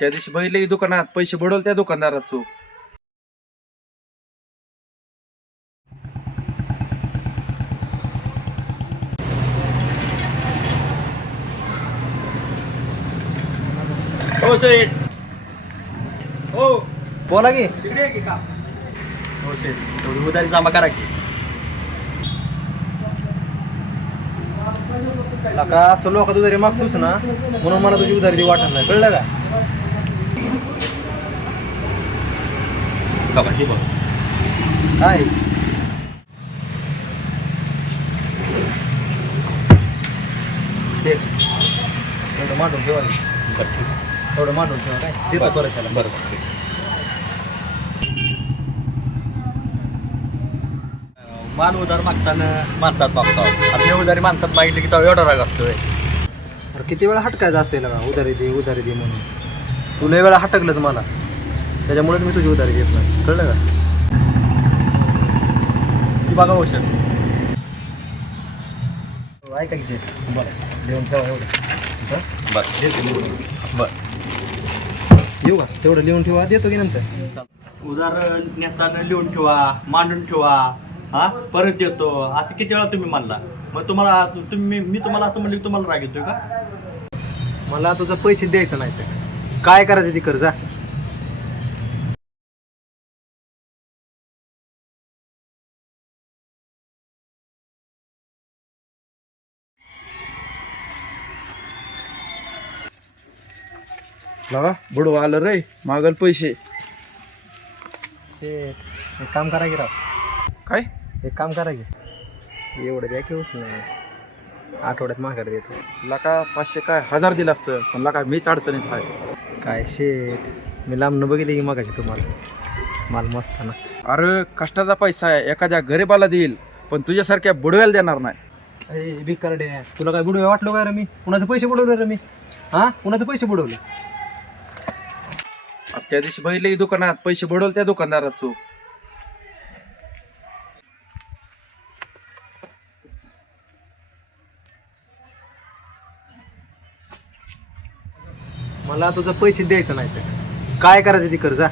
त्या दिवशी बघितलं की दुकानात पैसे बुडवले त्या दुकानदारात तू. हो सेठ. हो बोला की. तिकडे आहे की का? हो सेठ, थोडी उधारी जमा करा की. का असं लोक तू जरी मागतोस ना म्हणून मला तुझी उधारी वाटत नाही, कळलं का? बघा हे बघ. काय एवढं मांडून ठेवा की. बरं ठीक आहे. एवढं मांडून ठेवा काय देतो बरं, परत त्याला. बरं बरं ठीक. मान उधार मागताना माणसात मागतो. आता उधारी माणसात मागितली की तो एवढा राग असतोय. अरे किती वेळा हटकायचं असते का उधारी दे म्हणून. तुला लय वेळा हटकलंच मला, त्याच्यामुळेच मी तुझी उधारी घेत नाही, कळलं का? ती बघा हो सर. ऐका की शेठ, बरं लिहून ठेवा एवढं. बरं देते. बरं येऊ का? तेवढं लिहून ठेवा, देतो की नंतर. उधार नेताना लिहून ठेवा, मांडून ठेवा, हा परत देतो असं किती वेळा तुम्ही म्हणला. मग तुम्हाला मी तुम्हाला असं म्हणलं की तुम्हाला राग येतोय का? मला तुझं पैसे द्यायचं नाही तर काय करायचं ती कर जा. लगा बुडवा आलं रे, मागल पैसे. शेठ एक काम करा की राव, काय एक काम करा की. एवढं द्या की नाही, आठवड्यात माघार देतो. लका 500 काय 1000 दिलं असतं, पण लका मीच अडचणीत आहे. काय शेठ, मी लांबनं बघितले की मगाशी तुम्हाला माल मस्त ना. अरे कष्टाचा पैसा आहे, एखाद्या गरीबाला देईल, पण तुझ्यासारख्या बुडव्याला देणार नाही. अरे भिकारडे, तुला काय बुडवे वाटलो काय रे मी? कुणाचे पैसे बुडवले रे मी? हा कुणाचे पैसे बुडवले? त्या दिवशी बघितलं की दुकानात पैसे बुडवले त्या दुकानदारात तू. मला तुझं पैसे द्यायचं नाही तर काय करायचं ती कर जा.